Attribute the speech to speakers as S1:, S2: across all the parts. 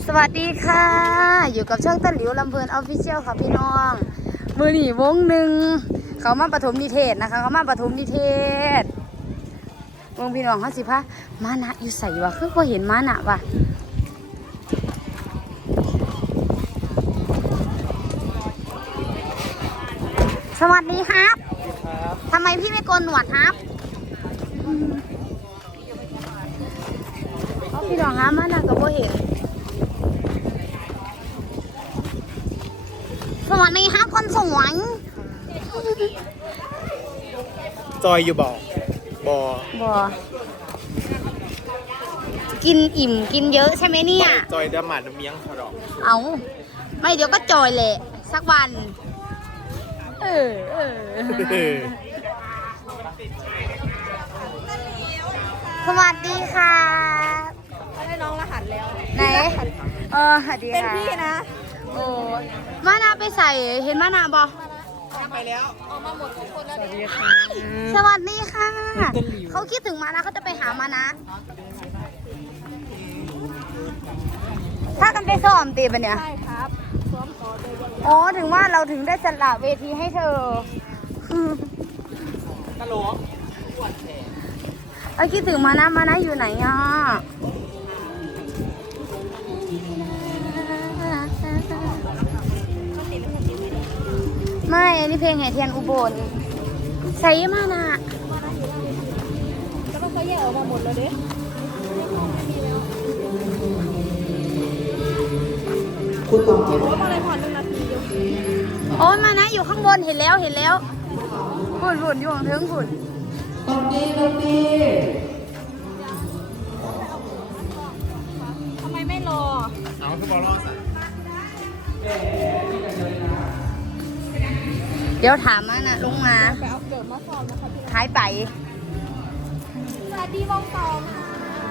S1: สวัสดีค่ะอยู่กับช่องต้นหลิวลำเพลินออฟฟิเชียลค่ะพี่น้องมือหนีวงหนึ่งเขามาปฐมนิเทศนะคะเขามาปฐมนิเทศวงพี่น้องเขาสิพะมานะอยู่ใส่วะคือพอเห็นมานะวะสวัสดีครับทำไมพี่ไม่โกนหนวดครับพี่น้องฮะมานะก็พอเห็นสวัสดีครับคนสวย
S2: จอยอยู่บ่
S1: กินอิ่มกินเยอะใช่ไหมเนี่ย
S2: จอยเดือดหมาดเมียงเขาดอก
S1: เอาไม่เดี๋ยวก็จอยแหละสักวันสวัสดีค่ะ
S3: ได้น้องรหัสแล้ว
S1: ไหนสวัสดีค่ะ
S3: เป็นพี่นะ
S1: โอ้มานาไปใส่เห็นมานาบอ
S3: ไปแล้วออกมาหมดทุกคนแล้ว
S1: สวัสดีค่ะเขาคิดถึงมานะเขาจะไปหามานะถ้ากันไปซ้อมตีปะเนี่ย
S3: ใช่ครับซ้อมต่อเลย
S1: อ๋อถึงว่าเราถึงได้สละเวทีให้เธอ
S2: ตลก
S1: คิดถึงมานะอยู่ไหนอ่ะไม่อันนี้เพลงแห่เทียนอุบลใส่มานะ
S3: แล้วก็แยกออกมาหมดเลยเด้
S2: คุณต้องเก็บ
S3: เพราะว่าอะไรผ่อน1 นาทีเดียว
S1: โอ้ยมานะอยู่ข้างบนเห็นแล้วฝุ่นอยู่ของเทิงฝุ่น
S2: ตอนนี้
S3: ทำไมไม่รอ
S2: เอาคือบอลรอดสัตว์
S1: เดี๋ยวถามมานะลงมา
S3: ไปเอาเกิดมาซ้อมนะคะพี่
S1: หายไป
S3: สวัสดีวง2ค่ะ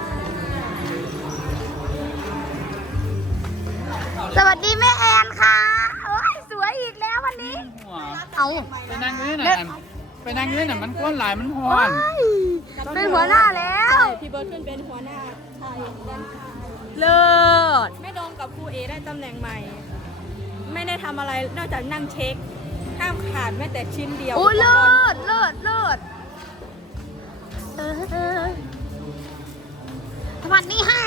S1: สวัสดีแม่แอนค่ะโอ้ยสวยอีกแล้ววันนี้เอา
S4: ไปนั่งอยู่ที่ไหนมันก้นหลายมันฮ้อน
S1: เป็นหัวหน้าแล้ว
S3: พี่เบิร์ดขึ้นเป็นหัวหน้าชายด้านข้าง
S1: เลิศ
S3: แม่ดงกับครูเอได้ตำแหน่งใหม่ไม่ได้ทำอะไรนอกจากนั่งเช็คห้ามขาดแม้แต่ชิ้นเดียว
S1: โอ้เลิศสวัสดีค่ะ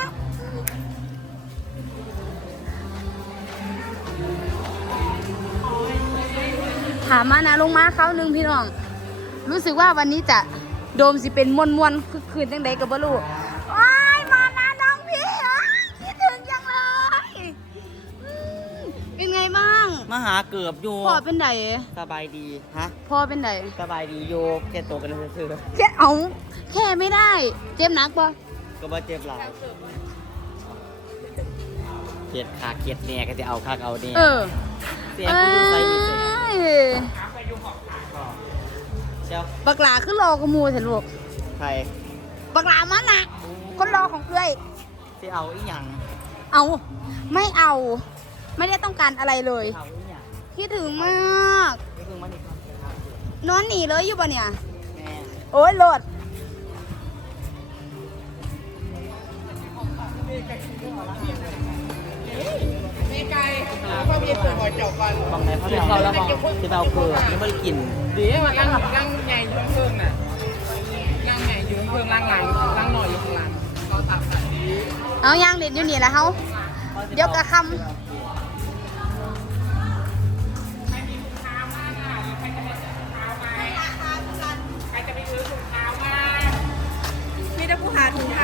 S1: ถามมานะลงมาเขาหนึ่งพี่น้องรู้สึกว่าวันนี้จะโดมสิเป็นมวนคืนจังใดกับบลูว้ายมานะน้องพี่คิดถึงจังเลยเป็นไงบ้าง
S4: มาหาเกือบอยู่
S1: พ่อเป็นได
S4: สบายดีฮะ
S1: พ่อเป็นได
S4: สบายดีโยแค่โตกันเลยซื่อ
S1: แค่ไม่ได้เจ็บหนักปะ
S4: ก็บ่เจ็บหลายเกียดขาเกียดแน่ก็จะเอาคักเอาเนี่ยเสียงกูดูใส่ดีเสีย
S1: บักหลาขึ้นรอกมูเถอะลูก
S4: ใคร
S1: บักหลามันน่ะคนรอของเอ้ย
S4: ที่เอาอีหยัง
S1: ไม่เอาไม่ได้ต้องการอะไรเลยคิดถึงมากนอนหนีเลยอยู่ปะเนี่ยโอ้ยโหลด
S2: ไก่พ่อมีเปิดหอยเจียวกัน
S4: บางไหนเขาเอาแล้วบางที่เราเกลือยังไม่ได้กิน
S2: ดีมันนั่งใหญ่อยู่เครื่องน่ะนั่งใหญ่อยู่เครื่องล่างหน่อยอยู่ข้างหลังก็ตับแบบนี้
S1: เอาย่างเด็ดอยู่นี่แหละเขาเดี๋ยวกระคำ
S3: มีแต่ผู้หาถุงเท้า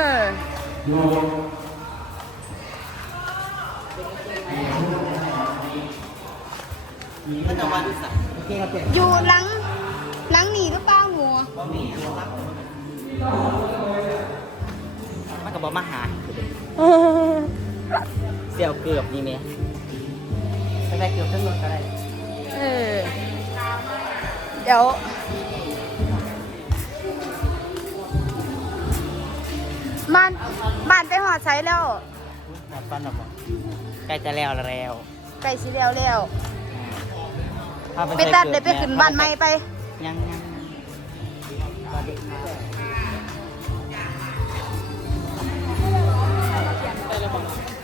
S1: อยู่หลังหนีหรือเปล่าหัว
S4: มันก็บอกมาหาเสี่ยวเกือบนี่เมย์ไปเกือบทั้งหมดก็ได้
S1: เดี๋ยวบ้านไปหอดใช้แล้ว
S4: หอดฟันหรอใกล้จะแล้ว
S1: ใกล้สิแล้วไปตัดเลยไปขึ้นบ้านใหม่ไป
S4: ยัง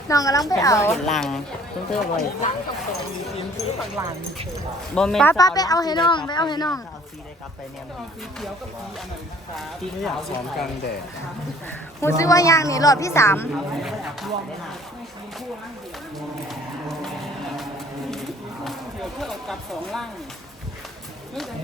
S1: น้องกำลังไปเอา
S4: เห็นลังเพิ่งเพิ่มเลย
S2: ล้างกับของทีมคือฝั่งหลัง
S4: บ่แม่น
S1: ป้าไปเอาให้น้องไปเอาให้น้อง
S4: เอาสีเลยครับไปแนว
S2: สีเขียวกับสีอันนั้นฟ้า
S4: สีขาว
S5: ซ้อมกลางแดด
S1: หูซื้อว่ายางนี่รอบที่ 3
S2: เดี๋ยวเพื่อกับสองล่างนี่จะ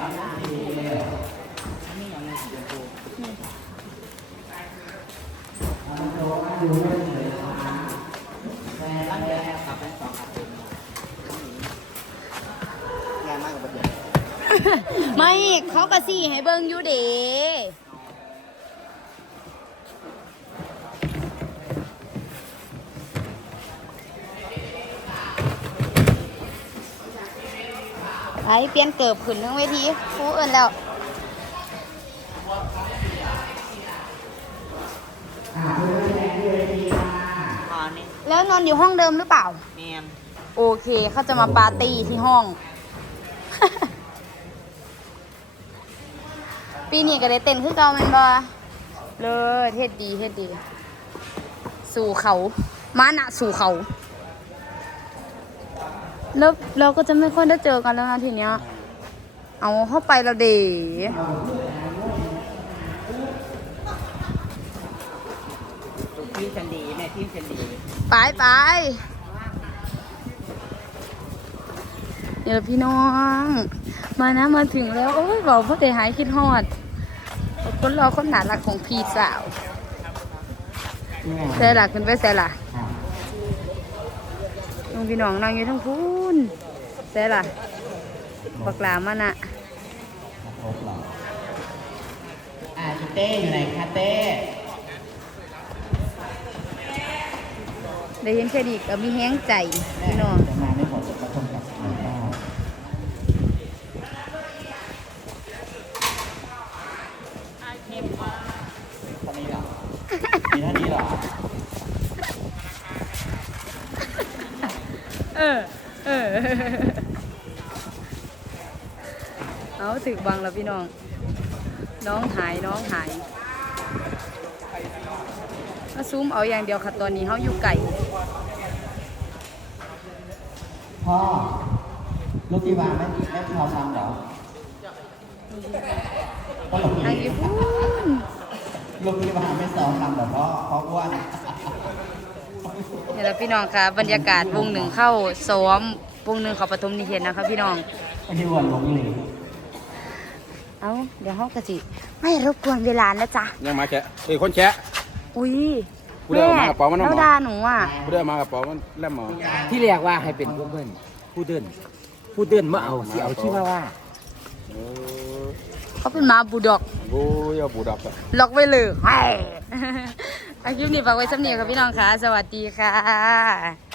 S4: งานมากกว่าประเดี๋ยว
S1: ไม่เขากะสี่ให้เบิ่งอยู่เด้ไปเปลี่ยนเกิบขึ้นทั้งเวทีครูเอิ้นแล้ว
S4: อ๋อนี่
S1: แล้วนอนอยู่ห้องเดิมหรือเปล่า
S4: แมน
S1: โอเคเขาจะมาปาร์ตี้ที่ห้อง ปีนี้ก็ได้เต้นขึ้นเก่าแมันบ่เลยเฮ็ดดีเฮ็ดดี สู่เขามานะสู่เขา แล้วเราก็จะไม่ค่อยได้เจอกันแล้วนะทีเนี้ย เอาเข้าไปแล้วเด๋
S4: ทีมฉันดีแม่ทีมฉันดี
S1: ไปไปเดี๋ยวพี่น้อง มานะมาถึงแล้ว โอ้ยบอกพ่อเต๋หายคิดฮอดคนรอคนหนารักของพี่สาวใส่หลักขึ้นไปใส่หลักน้องพี่น้องนั่งอยู่ทั้งพูนใส่หลักบักหลามานะ
S4: เต้อยู่ไหนคะเต้
S1: ได้เห็นแค่นี้ก็มีแห้งใจพี่น้อง
S4: มาไม่หมดจะชมกับหมู่บ้านตอนนี้เหรอมีเท่านี้เหรอ
S1: เออเอาถึกบังแล้วพี่น้อง น้องหายมาซูมเอาอย่างเดียวค่ะตอนนี้เขาอยู่ไก่
S4: พ่อลูกที่วางไม่พอทำเหรอตลก
S1: อัน
S4: ดี
S1: นี้พูน
S4: ลูกที่วางไม่ซ้อมทำเหรอพ่ออ้วน
S1: นี่แหละพี่น้องค่ะบรรยากาศวงหนึ่งเข้าซ้อมวงหนึ่งเขาปฐมนิเทศนะคะพี่น้อง
S4: ไม่ได้อ้วนลงเลย
S1: เอาเดี๋ยวเขากระสิไม่รบกวนเวลานะจ๊ะ
S5: ยังมาแชะคนแชะ
S1: อุ้ย
S5: กูได้เอามากระเป๋ามันเอา
S1: แล้ว
S5: หมอ
S1: ด่าหนูอ่ะ
S5: กูได้มากระเป๋ามันแล่มหมอ
S4: ที่เรียกว่าให้เป็นผู้เบิ้นผู้เดินเมื่อเอาสิเอาชื่อว่า
S5: เออ
S1: เขาเป็นหมาบูลด็อก
S5: กูเอาบูดับอะ
S1: ล็อกไว้เลย อาคลิปนี้ฝากไว้สำเนียงค่ะพี่น้องค่ะ สวัสดีค่ะ